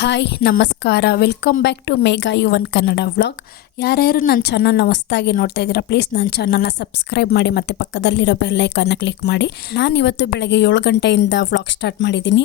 Hi ನಮಸ್ಕಾರ. Welcome back to Megha you one Kannada vlog ಯಾರ್ಯಾರು ನನ್ನ ಚಾನಲ್ನ ಹೊಸ್ದಾಗಿ ನೋಡ್ತಾ ಇದ್ದೀರಾ ಪ್ಲೀಸ್ ನನ್ನ ಚಾನಲ್ನ ಸಬ್ಸ್ಕ್ರೈಬ್ ಮಾಡಿ ಮತ್ತು ಪಕ್ಕದಲ್ಲಿರೋ ಬೆಲ್ಲೈಕನ್ನ ಕ್ಲಿಕ್ ಮಾಡಿ. ನಾನು ಇವತ್ತು ಬೆಳಗ್ಗೆ ಏಳು ಗಂಟೆಯಿಂದ ವ್ಲಾಗ್ ಸ್ಟಾರ್ಟ್ ಮಾಡಿದ್ದೀನಿ.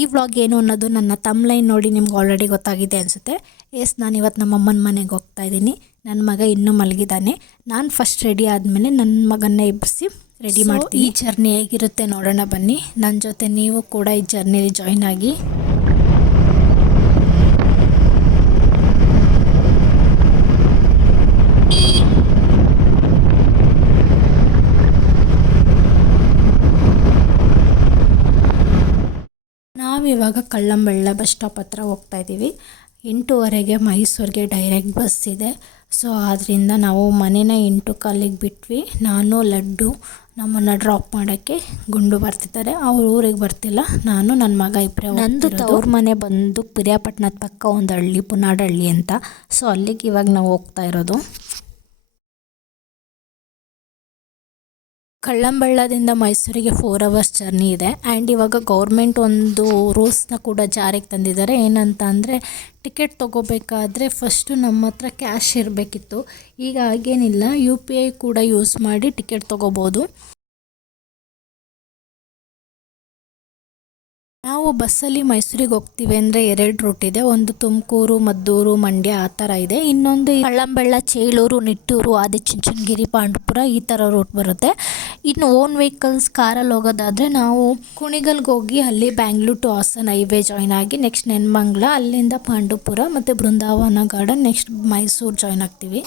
ಈ ವ್ಲಾಗ್ ಏನು ಅನ್ನೋದು ನನ್ನ ತಮ್ಲೈನ್ ನೋಡಿ ನಿಮ್ಗೆ ಆಲ್ರೆಡಿ ಗೊತ್ತಾಗಿದೆ ಅನಿಸುತ್ತೆ. ಎಸ್ ನಾನು ಇವತ್ತು ನಮ್ಮ ಅಮ್ಮನ ಮನೆಗೆ ಹೋಗ್ತಾ ಇದ್ದೀನಿ. ನನ್ನ ಮಗ ಇನ್ನೂ ಮಲಗಿದ್ದಾನೆ. ನಾನು ಫಸ್ಟ್ ರೆಡಿ ಆದಮೇಲೆ ನನ್ನ ಮಗನ್ನ ಎಬ್ಬಿಸಿ ರೆಡಿ ಮಾಡ್ತೀನಿ ಈ ಜರ್ನಿ ಹೇಗಿರುತ್ತೆ ನೋಡೋಣ ಬನ್ನಿ. ನನ್ನ ಜೊತೆ ನೀವು ಕೂಡ ಈ ಜರ್ನಿಲಿ ಜಾಯ್ನ್ ಆಗಿ. ನಾವಿವಾಗ ಕಳ್ಳಂಬಳ್ಳ ಬಸ್ ಸ್ಟಾಪ್ ಹತ್ರ ಹೋಗ್ತಾ ಇದ್ದೀವಿ. ಎಂಟೂವರೆಗೆ ಮೈಸೂರಿಗೆ ಡೈರೆಕ್ಟ್ ಬಸ್ ಇದೆ. ಸೊ ಆದ್ದರಿಂದ ನಾವು ಮನೇನ ಎಂಟು ಕಾಲಿಗೆ ಬಿಟ್ವಿ. ನಾನು ಲಡ್ಡು ನಮ್ಮನ್ನು ಡ್ರಾಪ್ ಮಾಡೋಕ್ಕೆ ಗುಂಡು ಬರ್ತಿದ್ದಾರೆ. ಅವ್ರ ಊರಿಗೆ ಬರ್ತಿಲ್ಲ. ನಾನು ನನ್ನ ಮಗ ಇಬ್ಬರೇ ನಂದು ತವ್ರ ಮನೆ ಬಂದು ಪಿರಿಯಾಪಟ್ಟಣದ ಪಕ್ಕ ಒಂದು ಹಳ್ಳಿ ಪುನಾಡಹಳ್ಳಿ ಅಂತ. ಸೊ ಅಲ್ಲಿಗೆ ಇವಾಗ ನಾವು ಹೋಗ್ತಾ ಇರೋದು. ಕಳ್ಳಂಬಳ್ಳದಿಂದ ಮೈಸೂರಿಗೆ ಫೋರ್ ಅವರ್ಸ್ ಜರ್ನಿ ಇದೆ. ಆ್ಯಂಡ್ ಇವಾಗ ಗೌರ್ಮೆಂಟ್ ಒಂದು ರೂಲ್ಸ್ನ ಕೂಡ ಜಾರಿಗೆ ತಂದಿದ್ದಾರೆ. ಏನಂತ ಅಂದರೆ ಟಿಕೆಟ್ ತೊಗೋಬೇಕಾದ್ರೆ ಫಸ್ಟು ನಮ್ಮ ಹತ್ರ ಕ್ಯಾಶ್ ಇರಬೇಕಿತ್ತು. ಈಗ ಹಾಗೇನಿಲ್ಲ. ಯು ಪಿ ಐ ಕೂಡ ಯೂಸ್ ಮಾಡಿ ಟಿಕೆಟ್ ತೊಗೋಬೋದು. ನಾವು ಬಸ್ಸಲ್ಲಿ ಮೈಸೂರಿಗೆ ಹೋಗ್ತೀವಿ ಅಂದರೆ ಎರಡು ರೂಟ್ ಇದೆ. ಒಂದು ತುಮಕೂರು, ಮದ್ದೂರು, ಮಂಡ್ಯ ಆ ಥರ ಇದೆ. ಇನ್ನೊಂದು ಕಳ್ಳಂಬೆಳ್ಳ, ಚೇಳೂರು, ನಿಟ್ಟೂರು, ಆದಿ ಆದಿಚುಂಚನಗಿರಿ ಪಾಂಡುಪುರ ಈ ಥರ ರೂಟ್ ಬರುತ್ತೆ. ಇನ್ನು ಓನ್ ವೆಹಿಕಲ್ಸ್ ಕಾರಲ್ಲಿ ಹೋಗೋದಾದರೆ ನಾವು ಕುಣಿಗಲ್ಗೆ ಹೋಗಿ ಅಲ್ಲಿ Bangalore to Hassan highway join ಆಗಿ ನೆಕ್ಸ್ಟ್ ನೆನ್ಮಂಗ್ಲ ಅಲ್ಲಿಂದ ಪಾಂಡುಪುರ ಮತ್ತು Brindavan garden next Mysuru join ಆಗ್ತೀವಿ.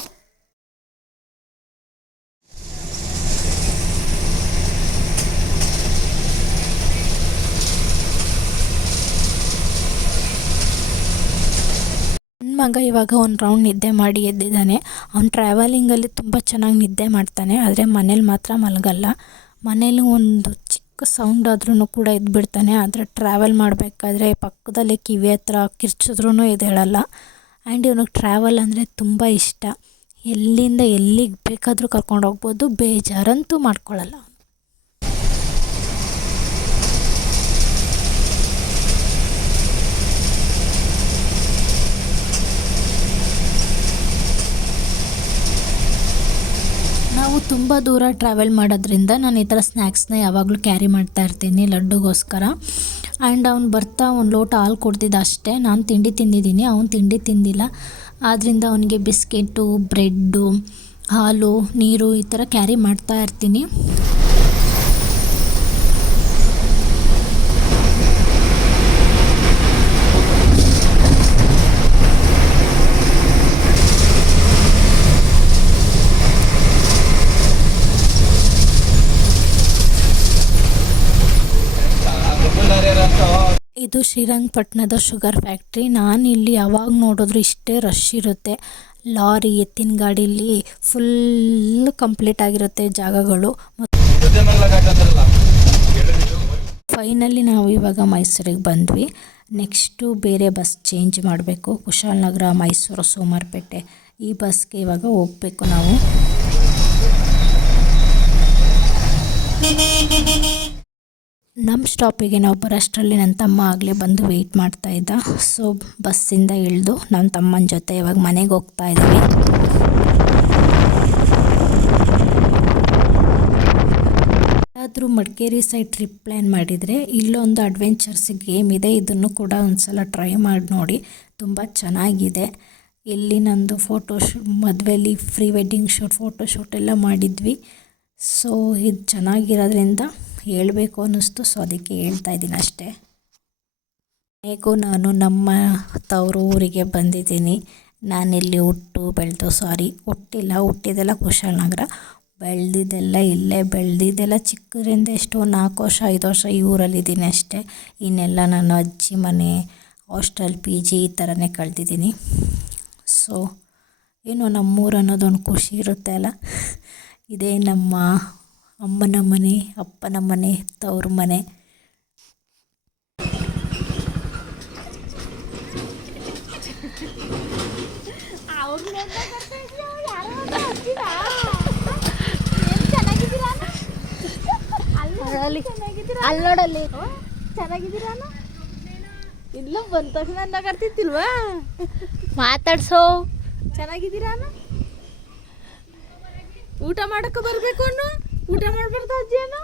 ಮಗ ಇವಾಗ ಒಂದು ರೌಂಡ್ ನಿದ್ದೆ ಮಾಡಿ ಎದ್ದಿದ್ದಾನೆ. ಅವ್ನು ಟ್ರಾವೆಲಿಂಗಲ್ಲಿ ತುಂಬ ಚೆನ್ನಾಗಿ ನಿದ್ದೆ ಮಾಡ್ತಾನೆ, ಆದರೆ ಮನೇಲಿ ಮಾತ್ರ ಮಲಗಲ್ಲ. ಮನೇಲಿ ಒಂದು ಚಿಕ್ಕ ಸೌಂಡ್ ಆದ್ರೂ ಕೂಡ ಎದ್ಬಿಡ್ತಾನೆ, ಆದರೆ ಟ್ರಾವೆಲ್ ಮಾಡಬೇಕಾದ್ರೆ ಪಕ್ಕದಲ್ಲೇ ಕಿವಿ ಹತ್ರ ಕಿರ್ಚಿದ್ರೂ ಎದ್ದೇಳಲ್ಲ ಆ್ಯಂಡ್ ಇವನಿಗೆ ಟ್ರಾವೆಲ್ ಅಂದರೆ ತುಂಬ ಇಷ್ಟ. ಎಲ್ಲಿಂದ ಎಲ್ಲಿಗೆ ಬೇಕಾದರೂ ಕರ್ಕೊಂಡು ಹೋಗ್ಬೋದು, ಬೇಜಾರಂತೂ ಮಾಡ್ಕೊಳ್ಳಲ್ಲ ನಾವು ತುಂಬ ದೂರ ಟ್ರಾವೆಲ್ ಮಾಡೋದ್ರಿಂದ ನಾನು ಈ ಥರ ಸ್ನ್ಯಾಕ್ಸ್ನ ಯಾವಾಗಲೂ ಕ್ಯಾರಿ ಮಾಡ್ತಾ ಇರ್ತೀನಿ ಲಡ್ಡುಗೋಸ್ಕರ. ಆ್ಯಂಡ್ ಅವ್ನು ಬರ್ತಾ ಒಂದು ಲೋಟ ಹಾಲು ಕೊಡ್ತಿದ್ದ ಅಷ್ಟೇ ನಾನು ತಿಂಡಿ ತಿಂದಿದ್ದೀನಿ, ಅವ್ನು ತಿಂಡಿ ತಿಂದಿಲ್ಲ. ಆದ್ದರಿಂದ ಅವನಿಗೆ ಬಿಸ್ಕೆಟು, ಬ್ರೆಡ್ಡು, ಹಾಲು, ನೀರು ಈ ಥರ ಕ್ಯಾರಿ ಮಾಡ್ತಾ ಇರ್ತೀನಿ. ಇದು ಶ್ರೀರಂಗಪಟ್ಟಣದ ಶುಗರ್ ಫ್ಯಾಕ್ಟ್ರಿ. ನಾನು ಇಲ್ಲಿ ಯಾವಾಗ ನೋಡಿದ್ರು ಇಷ್ಟೇ ರಶ್ ಇರುತ್ತೆ. ಲಾರಿ, ಎತ್ತಿನ ಗಾಡೀಲಿ ಫುಲ್ ಕಂಪ್ಲೀಟ್ ಆಗಿರುತ್ತೆ ಜಾಗಗಳು. ಫೈನಲಿ ನಾವು ಇವಾಗ ಮೈಸೂರಿಗೆ ಬಂದ್ವಿ. ನೆಕ್ಸ್ಟು ಬೇರೆ ಬಸ್ ಚೇಂಜ್ ಮಾಡಬೇಕು. ಕುಶಾಲನಗರ ಮೈಸೂರು, ಸೋಮಾರ್ಪೇಟೆ ಈ ಬಸ್ಗೆ ಇವಾಗ ಹೋಗಬೇಕು ನಾವು. ನಮ್ಮ ಸ್ಟಾಪಿಗೆ ನಾವು ಬರೋಷ್ಟರಲ್ಲಿ ನನ್ನ ತಮ್ಮ ಆಗಲೇ ಬಂದು ವೆಯ್ಟ್ ಮಾಡ್ತಾ ಇದ್ದ. ಸೊ ಬಸ್ಸಿಂದ ಇಳಿದು ನಮ್ಮ ತಮ್ಮನ ಜೊತೆ ಇವಾಗ ಮನೆಗೆ ಹೋಗ್ತಾ ಇದ್ದೀವಿ. ಆದರೂ ಮಡಿಕೇರಿ ಸೈಡ್ ಟ್ರಿಪ್ ಪ್ಲ್ಯಾನ್ ಮಾಡಿದರೆ ಇಲ್ಲೊಂದು ಅಡ್ವೆಂಚರ್ಸ್ ಗೇಮ್ ಇದೆ. ಇದನ್ನು ಕೂಡ ಒಂದ್ಸಲ ಟ್ರೈ ಮಾಡಿ ನೋಡಿ. ತುಂಬ ಚೆನ್ನಾಗಿದೆ. ಇಲ್ಲಿ ನಂದು photo shoot ಮದುವೆಲಿ pre wedding shoot photo shoot ಎಲ್ಲ ಮಾಡಿದ್ವಿ. ಸೊ ಇದು ಚೆನ್ನಾಗಿರೋದ್ರಿಂದ ಹೇಳಬೇಕು ಅನ್ನಿಸ್ತು. ಸೊ ಅದಕ್ಕೆ ಹೇಳ್ತಾ ಇದ್ದೀನಿ ಅಷ್ಟೇ. ಹೇಗೂ ನಾನು ನಮ್ಮ ತವರು ಊರಿಗೆ ಬಂದಿದ್ದೀನಿ. ನಾನಿಲ್ಲಿ ಹುಟ್ಟು ಬೆಳೆದು ಸಾರಿ ಹುಟ್ಟಿಲ್ಲ, ಹುಟ್ಟಿದೆಲ್ಲ ಕುಶಾಲನಗರ. ಬೆಳೆದಿದ್ದೆಲ್ಲ ಇಲ್ಲೇ, ಬೆಳೆದಿದ್ದೆಲ್ಲ ಚಿಕ್ಕದ್ರಿಂದ ಎಷ್ಟೋ ನಾಲ್ಕು ವರ್ಷ, ಐದು ವರ್ಷ ಈ ಊರಲ್ಲಿದ್ದೀನಿ ಅಷ್ಟೇ. ಇನ್ನೆಲ್ಲ ನಾನು ಅಜ್ಜಿ ಮನೆ, ಹಾಸ್ಟೆಲ್, ಪಿ ಜಿ ಈ ಥರನೇ ಕಳೆದಿದ್ದೀನಿ. ಸೊ ಏನೋ ನಮ್ಮೂರು ಅನ್ನೋದೊಂದು ಖುಷಿ ಇರುತ್ತೆ ಅಲ್ಲ. ಇದೇ ನಮ್ಮ ಅಮ್ಮನ ಮನೆ ಅಪ್ಪನ ಮನೆ ತವ್ರ ಮನೆ. ಅಲ್ಲೋಡಲ್ಲಿ ಚೆನ್ನಾಗಿದ್ದೀರಾ ಇಲ್ಲ ಬಂದ ತಕ್ಷಣ ನಗಾಡ್ತಿತ್ತಿಲ್ವಾ ಮಾತಾಡ್ಸೋ. ಚೆನ್ನಾಗಿದ್ದೀರಾ ಊಟ ಮಾಡಕ್ಕೆ ಬರಬೇಕು ಅನ್ನು ಊಟ ಮಾಡ್ಬಾರ್ದು ಅಜ್ಜಿಯನ್ನು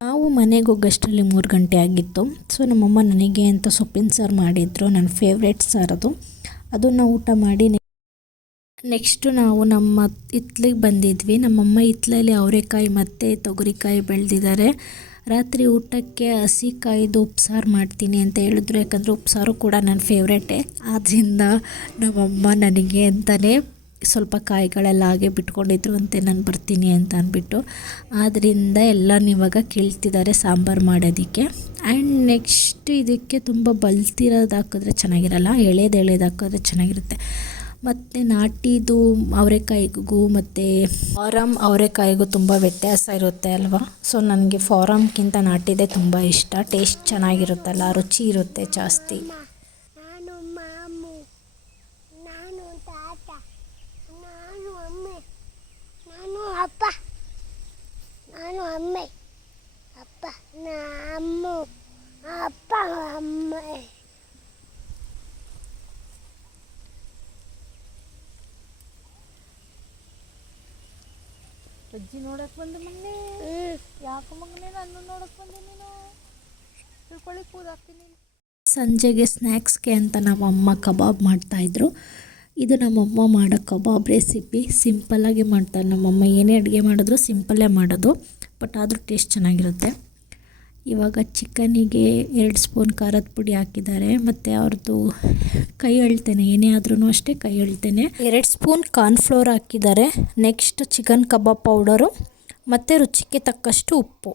ನಾವು ಮನೆಗೆ ಹೋಗೋಷ್ಟರಲ್ಲಿ ಮೂರು ಗಂಟೆ ಆಗಿತ್ತು. ಸೊ, ನಮ್ಮಮ್ಮ ನನಗೆ ಅಂತ ಸೊಪ್ಪಿನ ಸಾರು ಮಾಡಿದ್ರು. ನನ್ನ ಫೇವ್ರೇಟ್ ಸಾರು ಅದು. ಅದನ್ನು ಊಟ ಮಾಡಿ ನೆಕ್ಸ್ಟು ನಾವು ನಮ್ಮ ಹಿತ್ಲಿಗೆ ಬಂದಿದ್ವಿ. ನಮ್ಮಮ್ಮ ಹಿತ್ಲಲ್ಲಿ ಅವರೆಕಾಯಿ ಮತ್ತು ತೊಗರಿಕಾಯಿ ಬೆಳೆದಿದ್ದಾರೆ. ರಾತ್ರಿ ಊಟಕ್ಕೆ ಹಸಿ ಕಾಯ್ದು ಉಪ್ಸಾರು ಮಾಡ್ತೀನಿ ಅಂತ ಹೇಳಿದ್ರು. ಯಾಕಂದರೆ ಉಪ್ಸಾರು ಕೂಡ ನನ್ನ ಫೇವ್ರೇಟೇ ಆದ್ದರಿಂದ ನಮ್ಮಮ್ಮ ನನಗೆ ಅಂತಲೇ ಸ್ವಲ್ಪ ಕಾಯಿಗಳೆಲ್ಲ ಹಾಗೆ ಬಿಟ್ಕೊಂಡಿದ್ರು ಅಂತೆ, ನಾನು ಬರ್ತೀನಿ ಅಂತ ಅಂದ್ಬಿಟ್ಟು. ಆದ್ದರಿಂದ ಎಲ್ಲನೂ ಇವಾಗ ಕೇಳ್ತಿದ್ದಾರೆ ಸಾಂಬಾರು ಮಾಡೋದಕ್ಕೆ. ಆ್ಯಂಡ್ ನೆಕ್ಸ್ಟ್ ಇದಕ್ಕೆ ತುಂಬ ಬಲ್ತಿರೋದು ಹಾಕಿದ್ರೆ ಚೆನ್ನಾಗಿರಲ್ಲ, ಎಳೆದು ಎಳೆದು ಹಾಕಿದ್ರೆ ಚೆನ್ನಾಗಿರುತ್ತೆ. ಮತ್ತು ನಾಟಿದು ಅವರೆಕಾಯಿಗೂ ಮತ್ತು ಫಾರಮ್ ಅವರೆಕಾಯಿಗೂ ತುಂಬ ವ್ಯತ್ಯಾಸ ಇರುತ್ತೆ ಅಲ್ವಾ? ಸೊ ನನಗೆ ಫಾರಮ್ಗಿಂತ ನಾಟಿದೆ ತುಂಬ ಇಷ್ಟ. ಟೇಸ್ಟ್ ಚೆನ್ನಾಗಿರುತ್ತಲ್ಲ, ರುಚಿ ಇರುತ್ತೆ ಜಾಸ್ತಿ ನಾನು ಮಾಮು ನಾನು ತಾತ ನಾನು ಅಮ್ಮೆ ನಾನು ಅಪ್ಪ ನಾನು ಅಮ್ಮೆ ಅಪ್ಪ ನಮ್ಮ ಅಪ್ಪ ಅಮ್ಮೆ ಅಜ್ಜಿ ನೋಡಕ್ ಬಂದ ಮೊನ್ನೆ ಯಾಕೆ ಮಗನೇ ನಾನು ನೋಡಕ್ ಬಂದೆ ನೀನು? ತಿಳ್ಕೊಳ್ಳಿ ಕೂದಾಕ್ತೀನಿ ಸಂಜೆಗೆ ಸ್ನ್ಯಾಕ್ಸ್ಗೆ ಅಂತ ನಮ್ಮಮ್ಮ ಕಬಾಬ್ ಮಾಡ್ತಾಯಿದ್ರು ಇದು ನಮ್ಮಮ್ಮ ಮಾಡೋ ಕಬಾಬ್ ರೆಸಿಪಿ ಸಿಂಪಲ್ಲಾಗಿ ಮಾಡ್ತಾರೆ. ನಮ್ಮಮ್ಮ ಏನೇ ಅಡುಗೆ ಮಾಡಿದ್ರು ಸಿಂಪಲ್ಲೇ ಮಾಡೋದು. ಬಟ್ ಆದರೂ ಟೇಸ್ಟ್ ಚೆನ್ನಾಗಿರುತ್ತೆ. ಇವಾಗ ಚಿಕನಿಗೆ ಎರಡು ಸ್ಪೂನ್ ಖಾರದ ಪುಡಿ ಹಾಕಿದ್ದಾರೆ, ಮತ್ತು ಅವ್ರದ್ದು ಕೈ ಅಳ್ತೇನೆ, ಏನೇ ಆದ್ರೂ ಅಷ್ಟೇ ಕೈ ಅಳ್ತೇನೆ. ಎರಡು ಸ್ಪೂನ್ ಕಾರ್ನ್ಫ್ಲೋರ್ ಹಾಕಿದ್ದಾರೆ, ನೆಕ್ಸ್ಟ್ ಚಿಕನ್ ಕಬಾಬ್ ಪೌಡರು, ಮತ್ತು ರುಚಿಗೆ ತಕ್ಕಷ್ಟು ಉಪ್ಪು.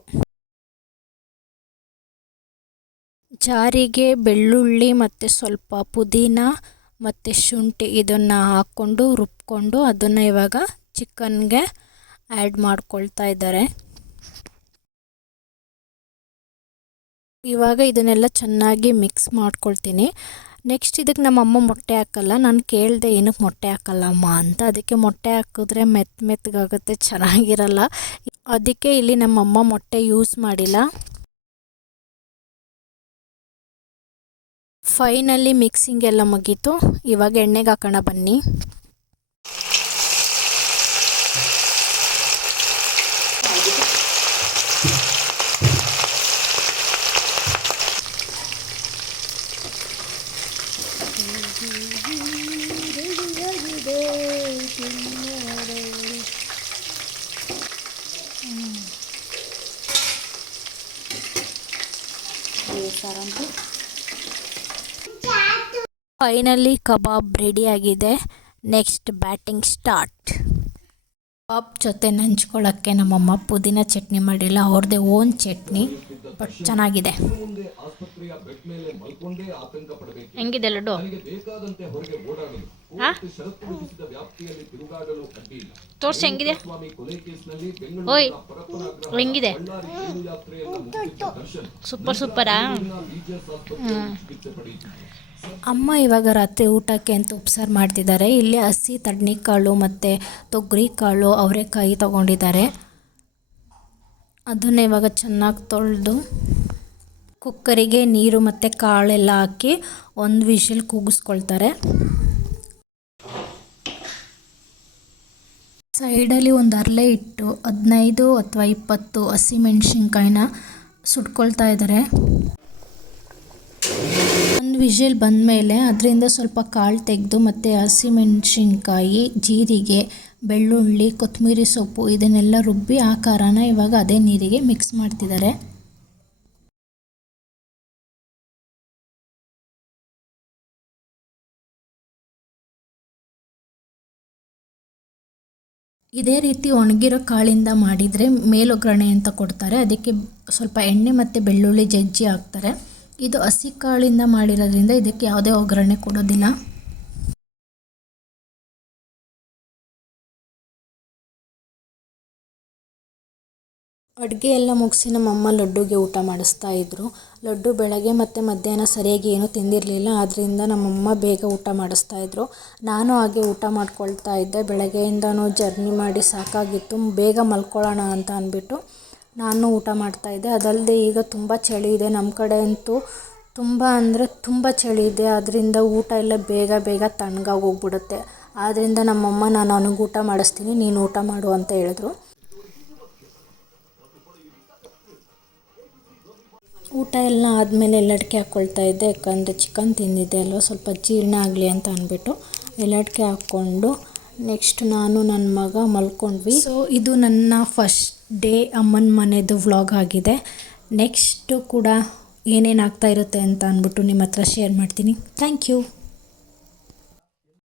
ಜಾರಿಗೆ ಬೆಳ್ಳುಳ್ಳಿ ಮತ್ತು ಸ್ವಲ್ಪ ಪುದೀನ ಮತ್ತು ಶುಂಠಿ ಇದನ್ನು ಹಾಕ್ಕೊಂಡು ರುಬ್ಕೊಂಡು ಅದನ್ನು ಇವಾಗ ಚಿಕನ್ಗೆ ಆ್ಯಡ್ ಮಾಡ್ಕೊಳ್ತಾ ಇದ್ದಾರೆ. ಇವಾಗ ಇದನ್ನೆಲ್ಲ ಚೆನ್ನಾಗಿ ಮಿಕ್ಸ್ ಮಾಡ್ಕೊಳ್ತೀನಿ. ನೆಕ್ಸ್ಟ್ ಇದಕ್ಕೆ ನಮ್ಮ ಅಮ್ಮ ಮೊಟ್ಟೆ ಹಾಕಲ್ಲ, ನಾನು ಕೇಳಿದೆ ಏನಕ್ಕೆ ಮೊಟ್ಟೆ ಹಾಕಲ್ಲಮ್ಮ ಅಂತ. ಅದಕ್ಕೆ ಮೊಟ್ಟೆ ಹಾಕಿದ್ರೆ ಮೆತ್ತ ಮೆತ್ತಗಾಗುತ್ತೆ ಚೆನ್ನಾಗಿರಲ್ಲ. ಅದಕ್ಕೆ ಇಲ್ಲಿ ನಮ್ಮಮ್ಮ ಮೊಟ್ಟೆ ಯೂಸ್ ಮಾಡಿಲ್ಲ. ಫೈನಲಿ ಮಿಕ್ಸಿಂಗ್ ಎಲ್ಲ ಮುಗೀತು. ಇವಾಗ ಎಣ್ಣೆಗೆ ಹಾಕೋಣ ಬನ್ನಿ. ಫೈನಲಿ ಕಬಾಬ್ ರೆಡಿಯಾಗಿದೆ ನೆಕ್ಸ್ಟ್ ಬ್ಯಾಟಿಂಗ್ ಸ್ಟಾರ್ಟ್ ಕಬಾಬ್ ಜೊತೆ ನಂಚ್ಕೊಳ್ಳೋಕ್ಕೆ ನಮ್ಮಮ್ಮ ಪುದೀನ ಚಟ್ನಿ ಮಾಡಿಲ್ಲ ಅವ್ರದ್ದೇ ಓನ್ ಚಟ್ನಿ ಬಟ್ ಚೆನ್ನಾಗಿದೆ. ಹೆಂಗಿದೆ ಲಡ್ಡು? ತೋರ್ಸಿ ಹೆಂಗಿದೆ? ಓಯ್ ಹೆಂಗಿದೆ? ಸೂಪರ್ ಸೂಪರಾ? ಅಮ್ಮ ಇವಾಗ ರಾತ್ರಿ ಊಟಕ್ಕೆ ಅಂತ ಉಪ್ಸಾರು ಮಾಡ್ತಿದ್ದಾರೆ. ಇಲ್ಲಿ ಹಸಿ ತಡ್ನಿಕಾಳು ಮತ್ತು ತೊಗರಿ ಕಾಳು ಅವರೆಕಾಯಿ ತೊಗೊಂಡಿದ್ದಾರೆ. ಅದನ್ನು ಇವಾಗ ಚೆನ್ನಾಗಿ ತೊಳೆದು ಕುಕ್ಕರಿಗೆ ನೀರು ಮತ್ತು ಕಾಳೆಲ್ಲ ಹಾಕಿ ಒಂದು ವಿಷಲ್ ಕೂಗಿಸ್ಕೊಳ್ತಾರೆ. ಸೈಡಲ್ಲಿ ಒಂದು ಅರಳೆ ಇಟ್ಟು ಹದಿನೈದು ಅಥವಾ ಇಪ್ಪತ್ತು ಹಸಿಮೆಣ್ಸಿನ್ಕಾಯಿನ ಸುಟ್ಕೊಳ್ತಾ ಇದ್ದಾರೆ. ಒಂದು ವಿಷಲ್ ಬಂದಮೇಲೆ ಅದರಿಂದ ಸ್ವಲ್ಪ ಕಾಳು ತೆಗೆದು ಮತ್ತು ಹಸಿಮೆಣ್ಸಿನ್ಕಾಯಿ ಜೀರಿಗೆ, ಬೆಳ್ಳುಳ್ಳಿ ಕೊತ್ತಂಬರಿ ಸೊಪ್ಪು ಇದನ್ನೆಲ್ಲ ರುಬ್ಬಿ ಆ ಖಾರನ ಇವಾಗ ಅದೇ ನೀರಿಗೆ ಮಿಕ್ಸ್ ಮಾಡ್ತಿದ್ದಾರೆ. ಇದೇ ರೀತಿ ಒಣಗಿರೋ ಕಾಳಿಂದ ಮಾಡಿದರೆ ಮೇಲೊಗ್ಗರಣೆ ಅಂತ ಕೊಡ್ತಾರೆ. ಅದಕ್ಕೆ ಸ್ವಲ್ಪ ಎಣ್ಣೆ ಮತ್ತು ಬೆಳ್ಳುಳ್ಳಿ ಜಜ್ಜಿ ಹಾಕ್ತಾರೆ. ಇದು ಹಸಿ ಕಾಳಿಂದ ಮಾಡಿರೋದ್ರಿಂದ ಇದಕ್ಕೆ ಯಾವುದೇ ಒಗ್ಗರಣೆ ಕೊಡೋದಿಲ್ಲ. ಅಡುಗೆ ಎಲ್ಲ ಮುಗಿಸಿ ನಮ್ಮಮ್ಮ ಲಡ್ಡುಗೆ ಊಟ ಮಾಡಿಸ್ತಾ ಇದ್ರು. ಲಡ್ಡು ಬೆಳಗ್ಗೆ ಮತ್ತು ಮಧ್ಯಾಹ್ನ ಸರಿಯಾಗಿ ಏನೂ ತಿಂದಿರಲಿಲ್ಲ. ಆದ್ದರಿಂದ ನಮ್ಮಮ್ಮ ಬೇಗ ಊಟ ಮಾಡಿಸ್ತಾ ಇದ್ದರು ನಾನು ಹಾಗೆ ಊಟ ಮಾಡ್ಕೊಳ್ತಾ ಇದ್ದೆ. ಬೆಳಗ್ಗೆಯಿಂದನೂ ಜರ್ನಿ ಮಾಡಿ ಸಾಕಾಗಿತ್ತು. ಬೇಗ ಮಲ್ಕೊಳ್ಳೋಣ ಅಂತ ಅಂದ್ಬಿಟ್ಟು ನಾನು ಊಟ ಮಾಡ್ತಾಯಿದ್ದೆ ಅದಲ್ಲದೆ ಈಗ ತುಂಬ ಚಳಿ ಇದೆ ನಮ್ಮ ಕಡೆ ಅಂತೂ. ತುಂಬ ಅಂದರೆ ತುಂಬ ಚಳಿ ಇದೆ. ಅದರಿಂದ ಊಟ ಎಲ್ಲ ಬೇಗ ಬೇಗ ತಣ್ಣಗಾಗಿ ಹೋಗ್ಬಿಡುತ್ತೆ. ಆದ್ದರಿಂದ ನಮ್ಮಮ್ಮ, ನಾನು ನನಗೆ ಊಟ ಮಾಡಿಸ್ತೀನಿ, ನೀನು ಊಟ ಮಾಡು ಅಂತ ಹೇಳಿದ್ರು. ಊಟ ಎಲ್ಲ ಆದಮೇಲೆ ಎಲ್ಲಡ್ಕೆ ಹಾಕ್ಕೊಳ್ತಾ ಇದ್ದೆ. ಯಾಕಂದರೆ ಚಿಕನ್ ತಿಂದಿದ್ದೆ ಅಲ್ವ, ಸ್ವಲ್ಪ ಜೀರ್ಣ ಆಗಲಿ ಅಂತ ಅಂದ್ಬಿಟ್ಟು ಎಲ್ಲಡ್ಕೆ ಹಾಕ್ಕೊಂಡು ನೆಕ್ಸ್ಟ್ ನಾನು ನನ್ನ ಮಗ ಮಲ್ಕೊಂಡ್ವಿ. ಸೊ ಇದು ನನ್ನ ಫಸ್ಟ್ ಡೇ ಅಮ್ಮನ ಮನೆದು ವ್ಲಾಗ್ ಆಗಿದೆ. ನೆಕ್ಸ್ಟು ಕೂಡ ಏನೇನು ಆಗ್ತಾ ಇರುತ್ತೆ ಅಂತ ಅಂದ್ಬಿಟ್ಟು ನಿಮ್ಮ ಹತ್ರ ಶೇರ್ ಮಾಡ್ತೀನಿ. Thank you.